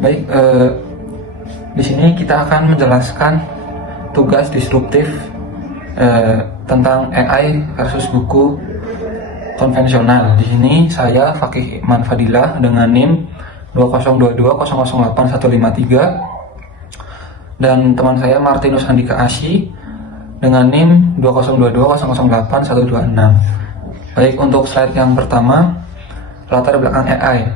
Baik, di sini kita akan menjelaskan tugas disruptif tentang AI versus buku konvensional. Di sini saya Fakih Iman Fadilah dengan NIM 2022008153 dan teman saya Martinus Andika Asyi dengan NIM 2022008126. Baik, untuk slide yang pertama, latar belakang AI.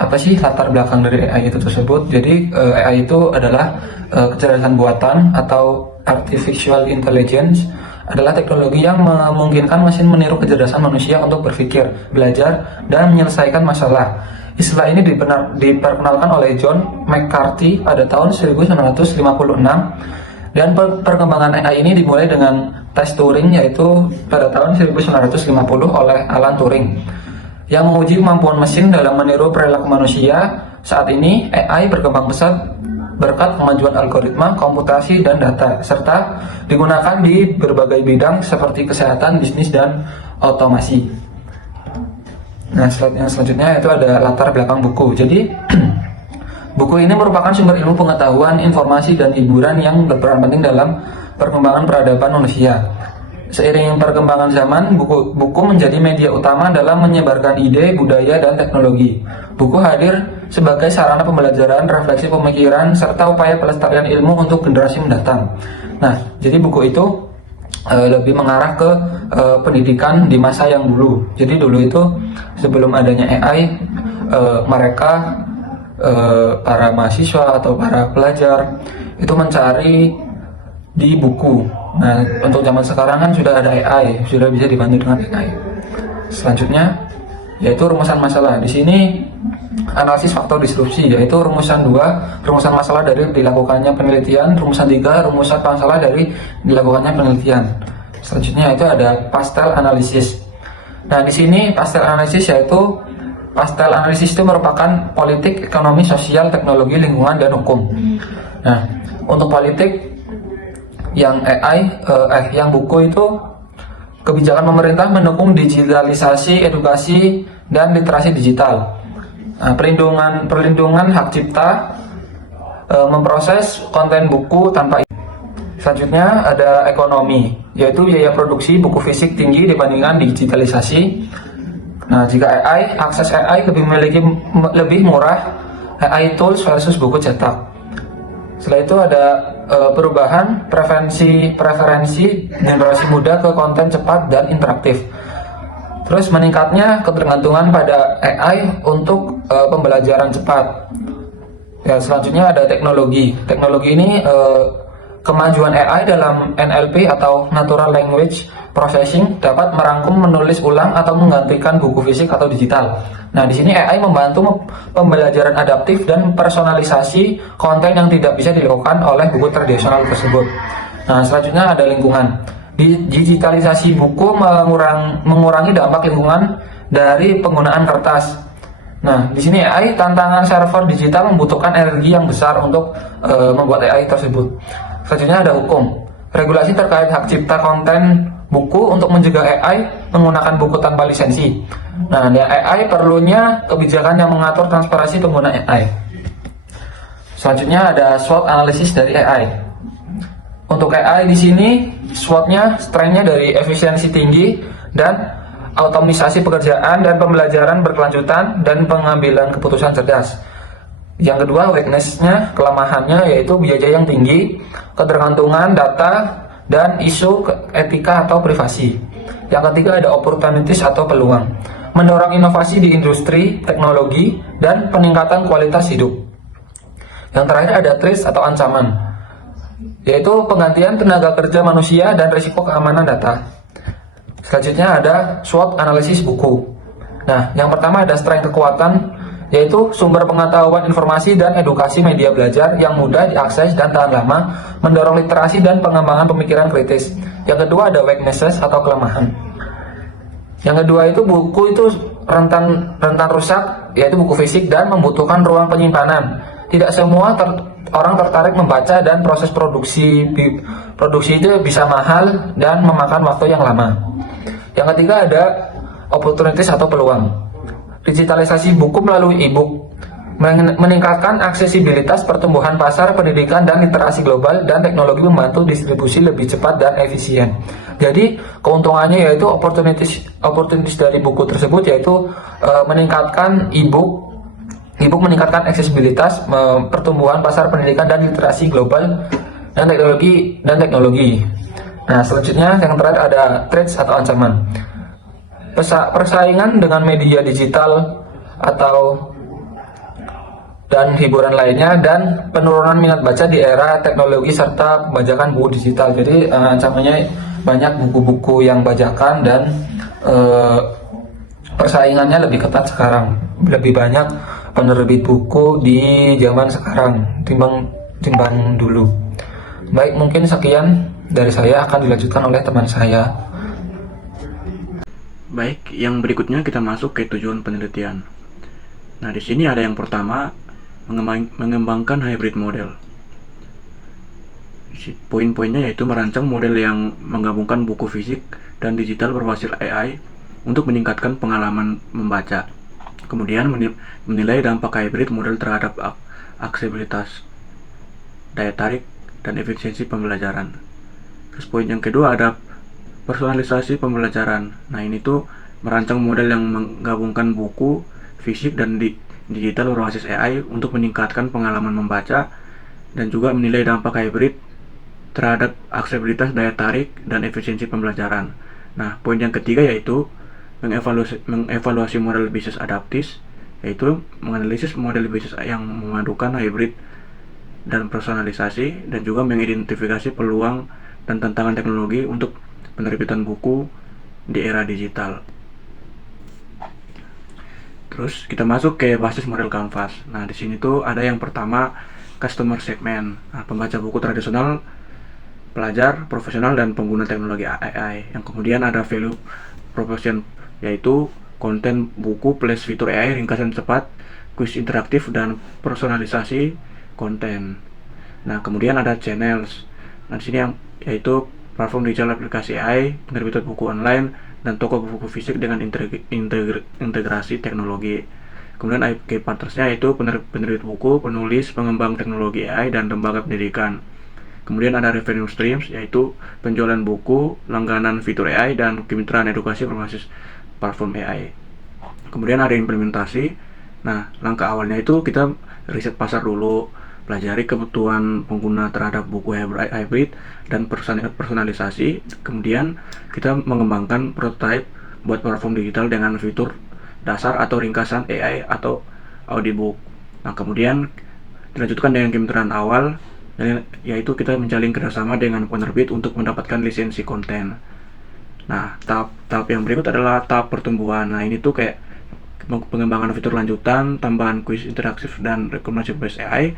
Apa sih latar belakang dari AI itu tersebut? Jadi AI itu adalah kecerdasan buatan atau artificial intelligence, adalah teknologi yang memungkinkan mesin meniru kecerdasan manusia untuk berpikir, belajar, dan menyelesaikan masalah. Istilah ini diperkenalkan oleh John McCarthy pada tahun 1956, dan perkembangan AI ini dimulai dengan tes Turing, yaitu pada tahun 1950 oleh Alan Turing, yang menguji kemampuan mesin dalam meniru perilaku manusia. Saat ini AI berkembang pesat berkat kemajuan algoritma, komputasi, dan data, serta digunakan di berbagai bidang seperti kesehatan, bisnis, dan otomasi. Nah, slide yang selanjutnya itu ada latar belakang buku. Jadi buku ini merupakan sumber ilmu pengetahuan, informasi, dan hiburan yang berperan penting dalam perkembangan peradaban manusia. Seiring perkembangan zaman, buku menjadi media utama dalam menyebarkan ide, budaya, dan teknologi. Buku hadir sebagai sarana pembelajaran, refleksi pemikiran, serta upaya pelestarian ilmu untuk generasi mendatang. Nah, jadi buku itu lebih mengarah ke pendidikan di masa yang dulu. Jadi dulu itu sebelum adanya AI, mereka para mahasiswa atau para pelajar itu mencari di buku. Nah, untuk zaman sekarang kan sudah ada AI, sudah bisa dibantu dengan AI. Selanjutnya yaitu rumusan masalah. Di sini analisis faktor disrupsi, yaitu rumusan 2, rumusan masalah dari dilakukannya penelitian, rumusan 3, rumusan masalah dari dilakukannya penelitian. Selanjutnya itu ada pastel analisis. Nah, di sini pastel analisis itu merupakan politik, ekonomi, sosial, teknologi, lingkungan, dan hukum. Nah, untuk politik yang yang buku itu kebijakan pemerintah mendukung digitalisasi, edukasi, dan literasi digital. Nah, perlindungan hak cipta, memproses konten buku tanpa. Selanjutnya ada ekonomi, yaitu biaya produksi buku fisik tinggi dibandingkan digitalisasi. Nah, jika akses AI lebih murah, AI tools versus buku cetak. Setelah itu ada perubahan preferensi generasi muda ke konten cepat dan interaktif. Terus meningkatnya ketergantungan pada AI untuk pembelajaran cepat. Ya, selanjutnya ada teknologi. Teknologi ini kemajuan AI dalam NLP atau Natural Language Processing dapat merangkum, menulis ulang, atau menggantikan buku fisik atau digital. Nah, di sini AI membantu pembelajaran adaptif dan personalisasi konten yang tidak bisa dilakukan oleh buku tradisional tersebut. Nah, selanjutnya ada lingkungan. Digitalisasi buku mengurangi dampak lingkungan dari penggunaan kertas. Nah, di sini AI, tantangan server digital membutuhkan energi yang besar untuk membuat AI tersebut. Selanjutnya ada hukum. Regulasi terkait hak cipta konten buku untuk mencegah AI menggunakan buku tanpa lisensi. Nah, AI perlunya kebijakan yang mengatur transparansi pengguna AI. Selanjutnya ada SWOT analisis dari AI. Untuk AI di sini SWOT-nya, strength-nya dari efisiensi tinggi dan otomatisasi pekerjaan dan pembelajaran berkelanjutan dan pengambilan keputusan cerdas. Yang kedua, weakness-nya, kelemahannya, yaitu biaya yang tinggi, ketergantungan data, dan isu etika atau privasi. Yang ketiga ada opportunities atau peluang, mendorong inovasi di industri, teknologi, dan peningkatan kualitas hidup. Yang terakhir ada threats atau ancaman, yaitu penggantian tenaga kerja manusia dan risiko keamanan data. Selanjutnya ada SWOT analisis buku. Nah, yang pertama ada strength, kekuatan, yaitu sumber pengetahuan, informasi, dan edukasi media belajar yang mudah diakses dan tahan lama, mendorong literasi dan pengembangan pemikiran kritis. Yang kedua ada weaknesses atau kelemahan. Yang kedua itu buku itu rentan rusak, yaitu buku fisik, dan membutuhkan ruang penyimpanan. Tidak semua orang tertarik membaca, dan proses produksi itu bisa mahal dan memakan waktu yang lama. Yang ketiga ada opportunities atau peluang. Digitalisasi buku melalui e-book, meningkatkan aksesibilitas pertumbuhan pasar pendidikan dan literasi global, dan teknologi membantu distribusi lebih cepat dan efisien. Jadi keuntungannya yaitu opportunities dari buku tersebut yaitu meningkatkan e-book meningkatkan aksesibilitas, pertumbuhan pasar pendidikan dan literasi global, dan teknologi. Nah, selanjutnya yang terakhir ada threats atau ancaman. Persaingan dengan media digital dan hiburan lainnya, dan penurunan minat baca di era teknologi serta pembajakan buku digital. Jadi ancamannya banyak buku-buku yang bajakan, dan persaingannya lebih ketat sekarang. Lebih banyak penerbit buku di zaman sekarang timbang dulu. Baik, mungkin sekian dari saya, akan dilanjutkan oleh teman saya. Baik, yang berikutnya kita masuk ke tujuan penelitian. Nah, di sini ada yang pertama, mengembangkan hybrid model. Poin-poinnya yaitu merancang model yang menggabungkan buku fisik dan digital berbasis AI untuk meningkatkan pengalaman membaca. Kemudian menilai dampak hybrid model terhadap aksesibilitas, daya tarik, dan efisiensi pembelajaran. Terus poin yang kedua ada personalisasi pembelajaran. Nah, ini tuh merancang model yang menggabungkan buku fisik dan digital berbasis AI untuk meningkatkan pengalaman membaca, dan juga menilai dampak hybrid terhadap aksesibilitas, daya tarik, dan efisiensi pembelajaran. Nah, poin yang ketiga yaitu mengevaluasi model bisnis adaptif, yaitu menganalisis model bisnis yang memadukan hybrid dan personalisasi, dan juga mengidentifikasi peluang dan tantangan teknologi untuk penerbitan buku di era digital. Terus kita masuk ke basis model kanvas. Nah, di sini tuh ada yang pertama, customer segment. Nah, pembaca buku tradisional, pelajar, profesional, dan pengguna teknologi AI. Yang kemudian ada value proposition, yaitu konten buku plus fitur AI, ringkasan cepat, kuis interaktif, dan personalisasi konten. Nah, kemudian ada channels. Nah, di sini yaitu platform digital, aplikasi AI, penerbitan buku online, dan toko buku fisik dengan integrasi teknologi. Kemudian IP partnersnya yaitu penerbit buku, penulis, pengembang teknologi AI, dan lembaga pendidikan. Kemudian ada revenue streams, yaitu penjualan buku, langganan fitur AI, dan kemitraan edukasi berbasis platform AI. Kemudian ada implementasi. Nah, langkah awalnya itu kita riset pasar dulu, pelajari kebutuhan pengguna terhadap buku hybrid dan personalisasi. Kemudian kita mengembangkan prototype buat platform digital dengan fitur dasar atau ringkasan AI atau audiobook. Nah, kemudian dilanjutkan dengan kemitraan awal, yaitu kita menjalin kerjasama dengan penerbit untuk mendapatkan lisensi konten. Nah, tahap yang berikut adalah tahap pertumbuhan. Nah, ini tuh kayak pengembangan fitur lanjutan, tambahan kuis interaktif, dan rekomendasi based AI.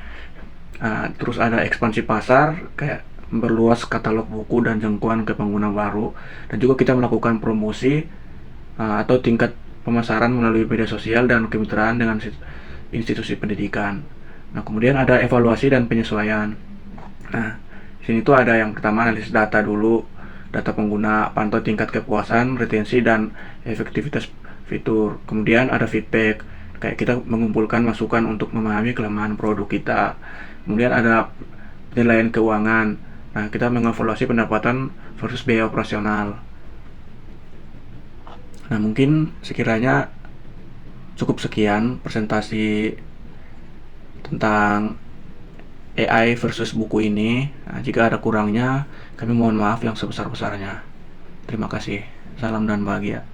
Terus ada ekspansi pasar, kayak memperluas katalog buku dan jangkauan ke pengguna baru, dan juga kita melakukan promosi atau tingkat pemasaran melalui media sosial dan kemitraan dengan institusi pendidikan. Nah, kemudian ada evaluasi dan penyesuaian. Nah, di sini tuh ada yang pertama, analisis data dulu, data pengguna, pantau tingkat kepuasan, retensi, dan efektivitas fitur. Kemudian ada feedback, kayak kita mengumpulkan masukan untuk memahami kelemahan produk kita. Kemudian ada penilaian keuangan. Nah, kita mengevaluasi pendapatan versus biaya operasional. Nah, mungkin sekiranya cukup sekian presentasi tentang AI versus buku ini. Nah, jika ada kurangnya, kami mohon maaf yang sebesar-besarnya. Terima kasih. Salam dan bahagia.